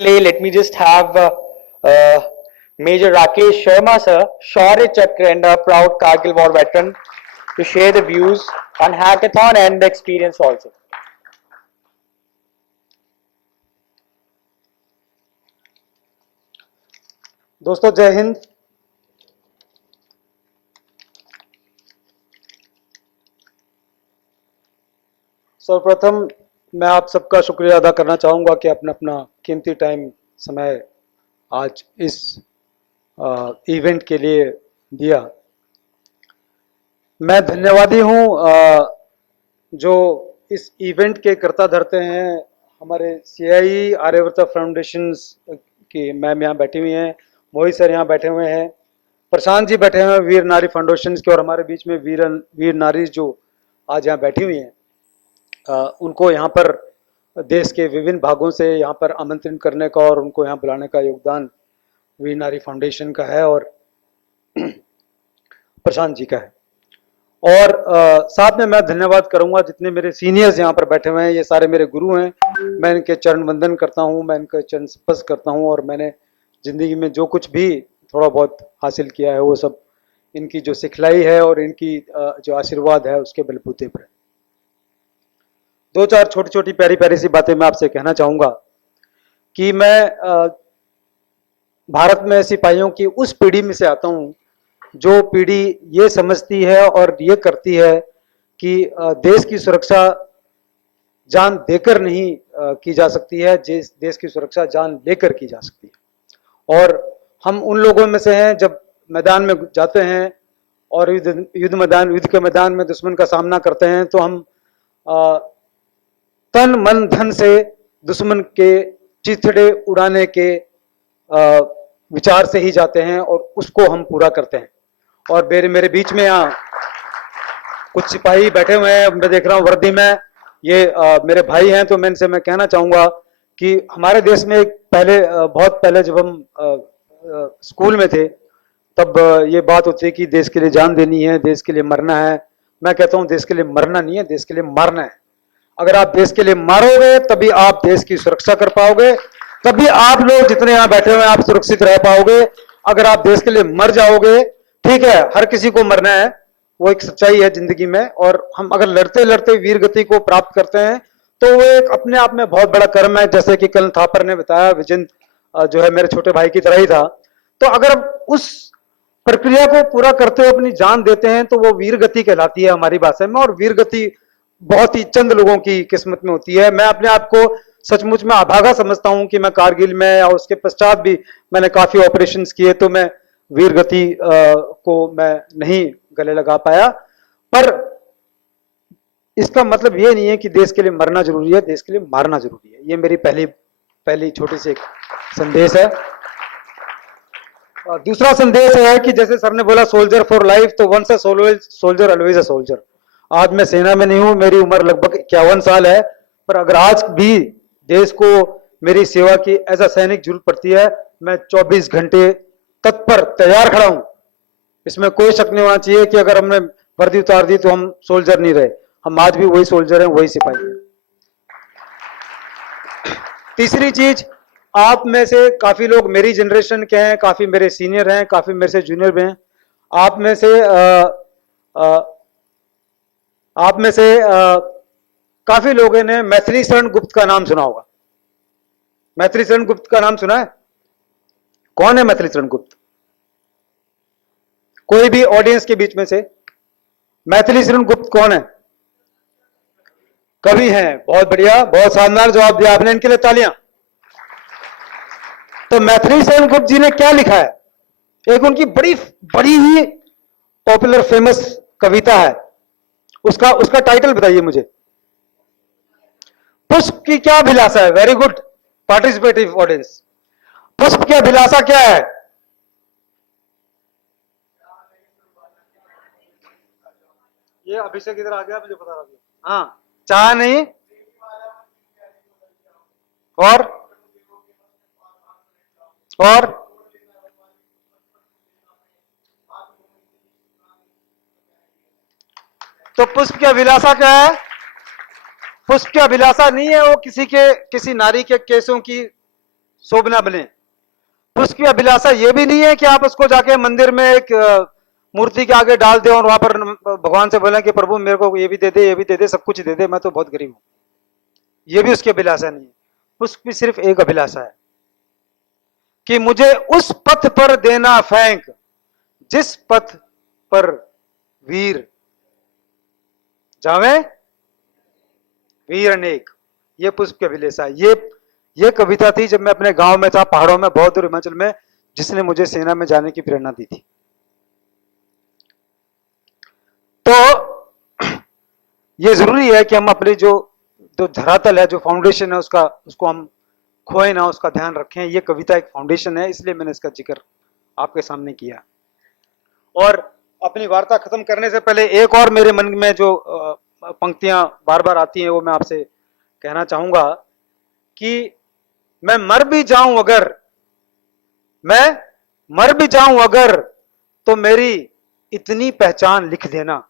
Let me just have Major Rakesh Sharma sir, Shaurya Chakra and a proud Kargil War veteran to share the views on hackathon and the experience also. दोस्तों जय हिंद। सर्वप्रथम मैं आप सबका शुक्रिया अदा करना चाहूँगा कि अपना अपना कीमती टाइम समय आज इस इवेंट के लिए दिया। मैं धन्यवादी हूँ जो इस इवेंट के कर्ता धरते हैं। हमारे CIE आर्यवर्ता फाउंडेशन की मैम यहाँ बैठी हुई हैं, मोहित सर यहाँ बैठे हुए हैं, प्रशांत जी बैठे हुए हैं वीर नारी फाउंडेशन के, और हमारे बीच में वीर नारी जो आज यहाँ बैठी हुई हैं, उनको यहाँ पर देश के विभिन्न भागों से यहाँ पर आमंत्रित करने का और उनको यहाँ बुलाने का योगदान वीर नारी फाउंडेशन का है और प्रशांत जी का है। और साथ में मैं धन्यवाद करूंगा जितने मेरे सीनियर्स यहाँ पर बैठे हुए हैं, ये सारे मेरे गुरु हैं। मैं इनके चरण वंदन करता हूँ, मैं इनके चरण स्पर्श करता हूँ, और मैंने जिंदगी में जो कुछ भी थोड़ा बहुत हासिल किया है वो सब इनकी जो सिखलाई है और इनकी जो आशीर्वाद है उसके बलबूते पर। दो चार छोटी छोटी प्यारी प्यारी सी बातें मैं आपसे कहना चाहूंगा कि मैं भारत में सिपाहियों की उस पीढ़ी में से आता हूं जो पीढ़ी ये समझती है और ये करती है कि देश की सुरक्षा जान देकर नहीं की जा सकती है, देश की सुरक्षा जान लेकर की जा सकती है। और हम उन लोगों में से हैं जब मैदान में जाते हैं और युद्ध के मैदान में दुश्मन का सामना करते हैं तो हम तन मन धन से दुश्मन के चिथड़े उड़ाने के विचार से ही जाते हैं और उसको हम पूरा करते हैं। और मेरे बीच में यहाँ कुछ सिपाही बैठे हुए हैं, मैं देख रहा हूँ वर्दी में, ये मेरे भाई हैं। तो मैं इनसे मैं कहना चाहूंगा कि हमारे देश में पहले बहुत पहले जब हम स्कूल में थे तब ये बात होती है कि देश के लिए जान देनी है, देश के लिए मरना है। मैं कहता हूँ देश के लिए मरना नहीं है, देश के लिए मारना है। अगर आप देश के लिए मारोगे तभी आप देश की सुरक्षा कर पाओगे, तभी आप लोग जितने यहाँ बैठे हुए हैं आप सुरक्षित रह पाओगे। अगर आप देश के लिए मर जाओगे, ठीक है, हर किसी को मरना है, वो एक सच्चाई है जिंदगी में, और हम अगर लड़ते लड़ते वीर गति को प्राप्त करते हैं तो वो एक अपने आप में बहुत बड़ा कर्म है। जैसे कि कल थापर ने बताया, विजेंद्र जो है मेरे छोटे भाई की तरह ही था। तो अगर उस प्रक्रिया को पूरा करते हुए अपनी जान देते हैं तो वो वीर गति कहलाती है हमारी भाषा में, और वीर गति बहुत ही चंद लोगों की किस्मत में होती है। मैं अपने आप को सचमुच में अभागा समझता हूं कि मैं कारगिल में और उसके पश्चात भी मैंने काफी ऑपरेशंस किए, तो मैं वीर गति को मैं नहीं गले लगा पाया। पर इसका मतलब ये नहीं है कि देश के लिए मरना जरूरी है, देश के लिए मारना जरूरी है। ये मेरी पहली छोटी सी संदेश है। दूसरा संदेश है कि जैसे सर ने बोला सोल्जर फॉर लाइफ, तो once a soldier always a soldier. आज मैं सेना में नहीं हूं, मेरी उम्र लगभग 51 साल है, पर अगर आज भी देश को मेरी सेवा की एज अ सैनिक जरूरत पड़ती है, मैं 24 घंटे तत्पर तैयार खड़ा हूं। इसमें कोई शक नहीं होना चाहिए कि अगर हमने वर्दी उतार दी तो हम सोल्जर नहीं रहे। हम आज भी वही सोल्जर हैं, वही सिपाही हैं। तीसरी चीज, आप में से काफी लोग मेरी जनरेशन के हैं, काफी मेरे सीनियर हैं, काफी मेरे से जूनियर भी हैं। आप में से काफी लोगों ने मैथिली शरण गुप्त का नाम सुना होगा। मैथिली शरण गुप्त का नाम सुना है? कौन है मैथिली शरण गुप्त? कोई भी ऑडियंस के बीच में से मैथिली शरण गुप्त कौन है? कवि हैं, बहुत बढ़िया, बहुत शानदार जवाब दिया आपने, इनके लिए तालियां। तो मैथिली शरण गुप्त जी ने क्या लिखा है? एक उनकी बड़ी बड़ी ही पॉपुलर फेमस कविता है, उसका टाइटल बताइए मुझे। पुष्प की क्या अभिलाषा है? Very good participative audience. पुष्प की अभिलाषा क्या है? ये अभिषेक इधर आ गया, मुझे पता लगा। हाँ, चाह नहीं और तो पुष्प की अभिलाषा क्या है? पुष्प की अभिलाषा नहीं है वो किसी नारी के केसों की शुभ न बने। पुष्प की अभिलाषा ये भी नहीं है कि आप उसको जाके मंदिर में एक मूर्ति के आगे डाल दे और वहां पर भगवान से बोले कि प्रभु मेरे को ये भी दे दे, ये भी दे दे, सब कुछ दे दे, मैं तो बहुत गरीब हूं। ये भी उसकी अभिलाषा नहीं है। पुष्प की सिर्फ एक अभिलाषा है कि मुझे उस पथ पर देना फेंक जिस पथ पर वीर जावे वीर अनेक। ये पुष्प की अभिलाषा है। ये कविता थी जब मैं अपने गांव में था, पहाड़ों में, बहुत दूर हिमाचल में, जिसने मुझे सेना में जाने की प्रेरणा दी थी। तो ये जरूरी है कि हम अपनी जो धरातल है, जो फाउंडेशन है, उसको हम खोए ना, उसका ध्यान रखें। ये कविता एक फाउंडेशन है, इसलिए मैंने इसका जिक्र आपके सामने किया। और अपनी वार्ता खत्म करने से पहले एक और मेरे मन में जो पंक्तियां बार बार आती हैं वो मैं आपसे कहना चाहूंगा कि मैं मर भी जाऊं अगर तो मेरी इतनी पहचान लिख देना।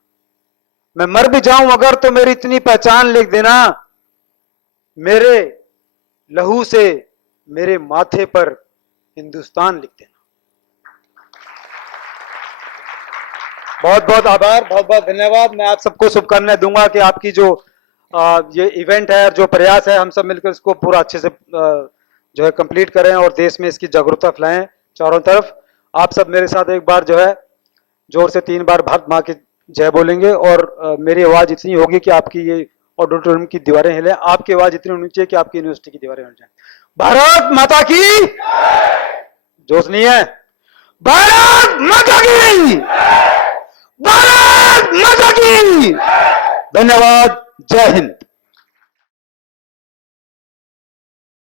मैं मर भी जाऊं अगर तो मेरी इतनी पहचान लिख देना, मेरे लहू से मेरे माथे पर हिंदुस्तान लिख देना। बहुत बहुत आभार, बहुत बहुत धन्यवाद। मैं आप सबको शुभकामनाएं दूंगा कि आपकी जो ये इवेंट है, जो प्रयास है, हम सब मिलकर इसको पूरा अच्छे से जो है कंप्लीट करें और देश में इसकी जागरूकता फैलाएं चारों तरफ। आप सब मेरे साथ एक बार जो है जोर से 3 बार भारत माँ की जय बोलेंगे और मेरी आवाज इतनी होगी कि आपकी ये ऑडिटोरियम की दीवारें हिले। आपकी आवाज इतनी होनी चाहिए कि आपकी यूनिवर्सिटी की दीवारें हिल जाए। भारत माता की जोश नहीं है। भारत माता की, भारत माता की। धन्यवाद। जय हिंद।